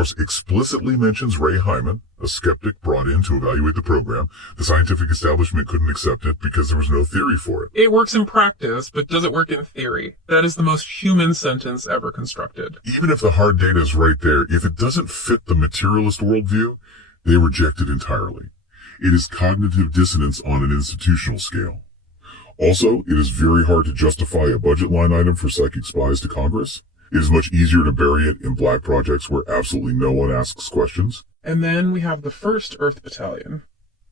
source explicitly mentions Ray Hyman, a skeptic brought in to evaluate the program. The scientific establishment couldn't accept it because there was no theory for it. It works in practice, but does it work in theory? That is the most human sentence ever constructed. Even if the hard data is right there, if it doesn't fit the materialist worldview, they reject it entirely. It is cognitive dissonance on an institutional scale. Also, it is very hard to justify a budget line item for psychic spies to Congress. It is much easier to bury it in black projects where absolutely no one asks questions. And then we have the 1st Earth Battalion,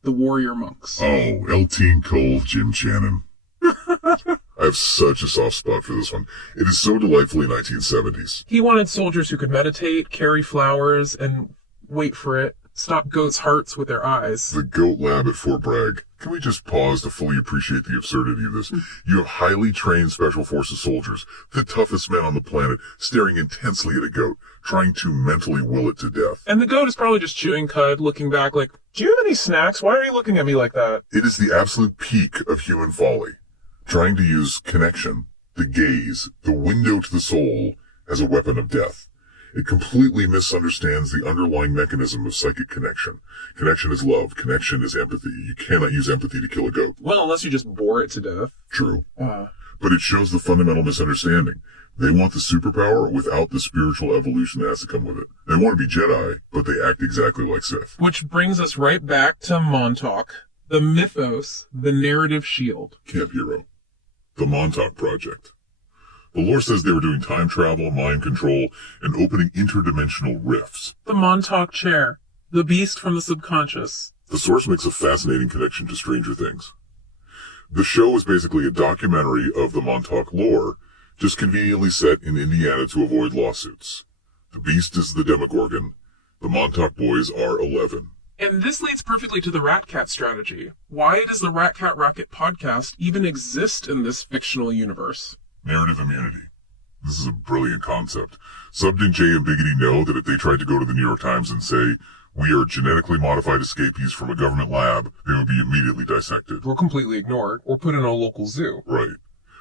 the Warrior Monks. Oh, L-Teen Cole, Jim Channon. I have such a soft spot for this one. It is so delightfully 1970s. He wanted soldiers who could meditate, carry flowers, and wait for it, stop goats' hearts with their eyes. The goat lab at Fort Bragg. Can we just pause to fully appreciate the absurdity of this? You have highly trained Special Forces soldiers, the toughest men on the planet, staring intensely at a goat, trying to mentally will it to death. And the goat is probably just chewing cud, looking back like, do you have any snacks? Why are you looking at me like that? It is the absolute peak of human folly. Trying to use connection, the gaze, the window to the soul, as a weapon of death. It completely misunderstands the underlying mechanism of psychic connection. Connection is love. Connection is empathy. You cannot use empathy to kill a goat. Well, unless you just bore it to death. True. But it shows the fundamental misunderstanding. They want the superpower without the spiritual evolution that has to come with it. They want to be Jedi, but they act exactly like Sith. Which brings us right back to Montauk, the mythos, the narrative shield. Camp Hero. The Montauk Project. The lore says they were doing time travel, mind control, and opening interdimensional rifts. The Montauk Chair. The beast from the subconscious. The source makes a fascinating connection to Stranger Things. The show is basically a documentary of the Montauk lore, just conveniently set in Indiana to avoid lawsuits. The beast is the Demogorgon. The Montauk boys are 11. And this leads perfectly to the Rat Cat strategy. Why does the Rat Cat Rocket podcast even exist in this fictional universe? Narrative immunity. This is a brilliant concept. Subdin J and Biggity know that if they tried to go to the New York Times and say, we are genetically modified escapees from a government lab, they would be immediately dissected. Or completely ignored, or put in a local zoo. Right.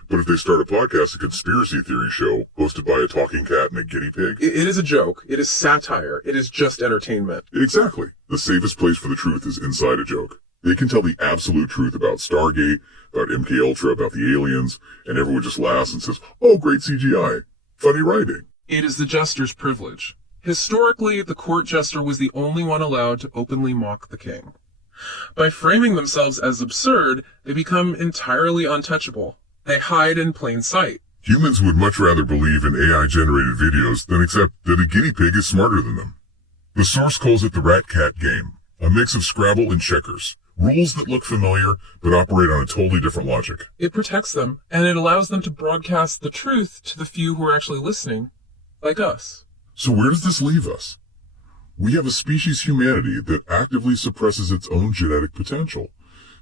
But if they start a podcast, a conspiracy theory show, hosted by a talking cat and a guinea pig... It is a joke. It is satire. It is just entertainment. Exactly. The safest place for the truth is inside a joke. They can tell the absolute truth about Stargate, about MKUltra, about the aliens, and everyone just laughs and says, oh, great CGI. Funny writing. It is the jester's privilege. Historically, the court jester was the only one allowed to openly mock the king. By framing themselves as absurd, they become entirely untouchable. They hide in plain sight. Humans would much rather believe in AI-generated videos than accept that a guinea pig is smarter than them. The source calls it the Rat Cat game, a mix of Scrabble and checkers. Rules that look familiar, but operate on a totally different logic. It protects them, and it allows them to broadcast the truth to the few who are actually listening, like us. So where does this leave us? We have a species humanity that actively suppresses its own genetic potential.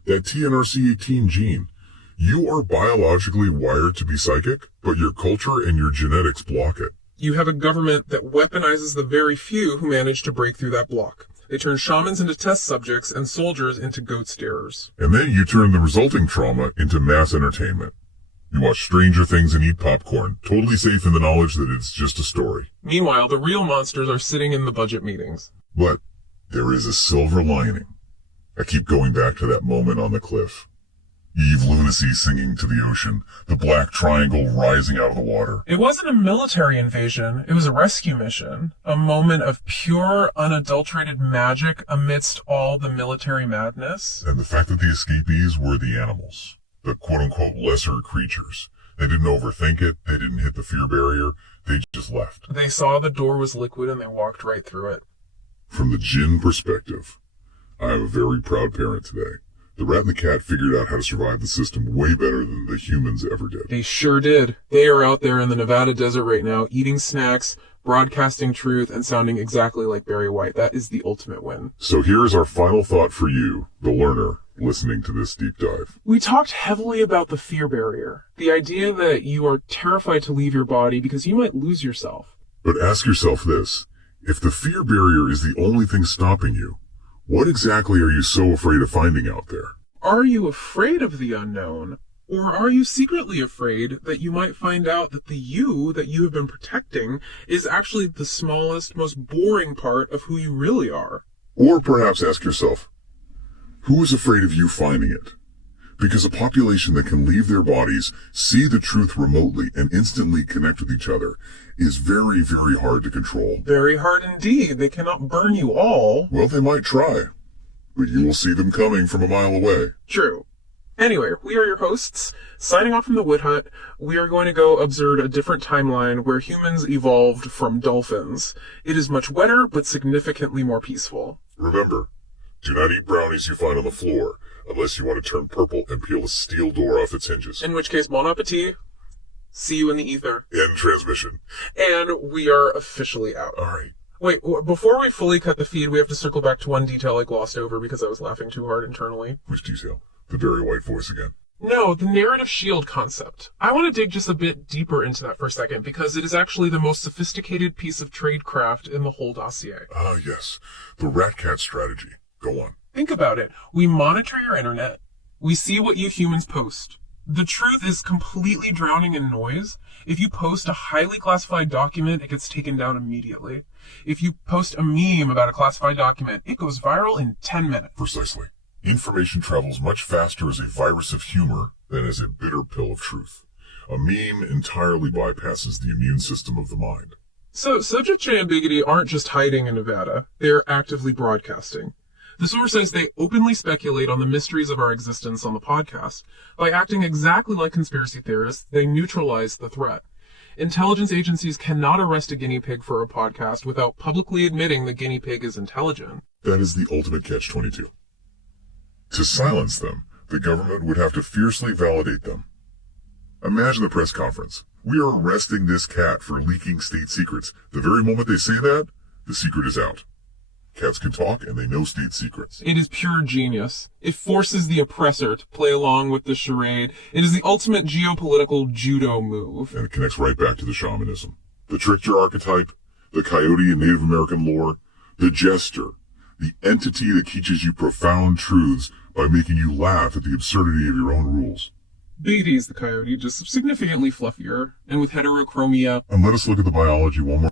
That TNRC18 gene. You are biologically wired to be psychic, but your culture and your genetics block it. You have a government that weaponizes the very few who manage to break through that block. They turn shamans into test subjects and soldiers into goat steerers. And then you turn the resulting trauma into mass entertainment. You watch Stranger Things and eat popcorn, totally safe in the knowledge that it's just a story. Meanwhile, the real monsters are sitting in the budget meetings. But there is a silver lining. I keep going back to that moment on the cliff. Eve Lunacy singing to the ocean, the black triangle rising out of the water. It wasn't a military invasion, it was a rescue mission. A moment of pure, unadulterated magic amidst all the military madness. And the fact that the escapees were the animals. The quote-unquote lesser creatures. They didn't overthink it, they didn't hit the fear barrier, they just left. They saw the door was liquid and they walked right through it. From the Jinn perspective, I am a very proud parent today. The rat and the cat figured out how to survive the system way better than the humans ever did. They sure did. They are out there in the Nevada desert right now, eating snacks, broadcasting truth, and sounding exactly like Barry White. That is the ultimate win. So here is our final thought for you, the learner, listening to this deep dive. We talked heavily about the fear barrier. The idea that you are terrified to leave your body because you might lose yourself. But ask yourself this. If the fear barrier is the only thing stopping you, what exactly are you so afraid of finding out there? Are you afraid of the unknown? Or are you secretly afraid that you might find out that the you that you have been protecting is actually the smallest, most boring part of who you really are? Or perhaps ask yourself, who is afraid of you finding it? Because a population that can leave their bodies, see the truth remotely, and instantly connect with each other is very, very hard to control. Very hard indeed. They cannot burn you all. Well, they might try, but you will see them coming from a mile away. True. Anyway, we are your hosts. Signing off from the Woodhut, we are going to go observe a different timeline where humans evolved from dolphins. It is much wetter, but significantly more peaceful. Remember, do not eat brownies you find on the floor, unless you want to turn purple and peel a steel door off its hinges. In which case, bon appetit. See you in the ether. End transmission. And we are officially out. All right. Wait, before we fully cut the feed, we have to circle back to one detail I glossed over because I was laughing too hard internally. Which detail? The very white voice again. No, the narrative shield concept. I want to dig just a bit deeper into that for a second because it is actually the most sophisticated piece of tradecraft in the whole dossier. Ah, yes. The rat cat strategy. Go on. Think about it. We monitor your internet. We see what you humans post. The truth is completely drowning in noise. If you post a highly classified document, it gets taken down immediately. If you post a meme about a classified document, it goes viral in 10 minutes. Precisely. Information travels much faster as a virus of humor than as a bitter pill of truth. A meme entirely bypasses the immune system of the mind. So, Subject and Ambiguity aren't just hiding in Nevada. They're actively broadcasting. The source says they openly speculate on the mysteries of our existence on the podcast. By acting exactly like conspiracy theorists, they neutralize the threat. Intelligence agencies cannot arrest a guinea pig for a podcast without publicly admitting the guinea pig is intelligent. That is the ultimate catch-22. To silence them, the government would have to fiercely validate them. Imagine the press conference. We are arresting this cat for leaking state secrets. The very moment they say that, the secret is out. Cats can talk, and they know state secrets. It is pure genius. It forces the oppressor to play along with the charade. It is the ultimate geopolitical judo move. And it connects right back to the shamanism. The trickster archetype, the coyote in Native American lore, the jester, the entity that teaches you profound truths by making you laugh at the absurdity of your own rules. Beatty's the coyote, just significantly fluffier, and with heterochromia. And let us look at the biology one more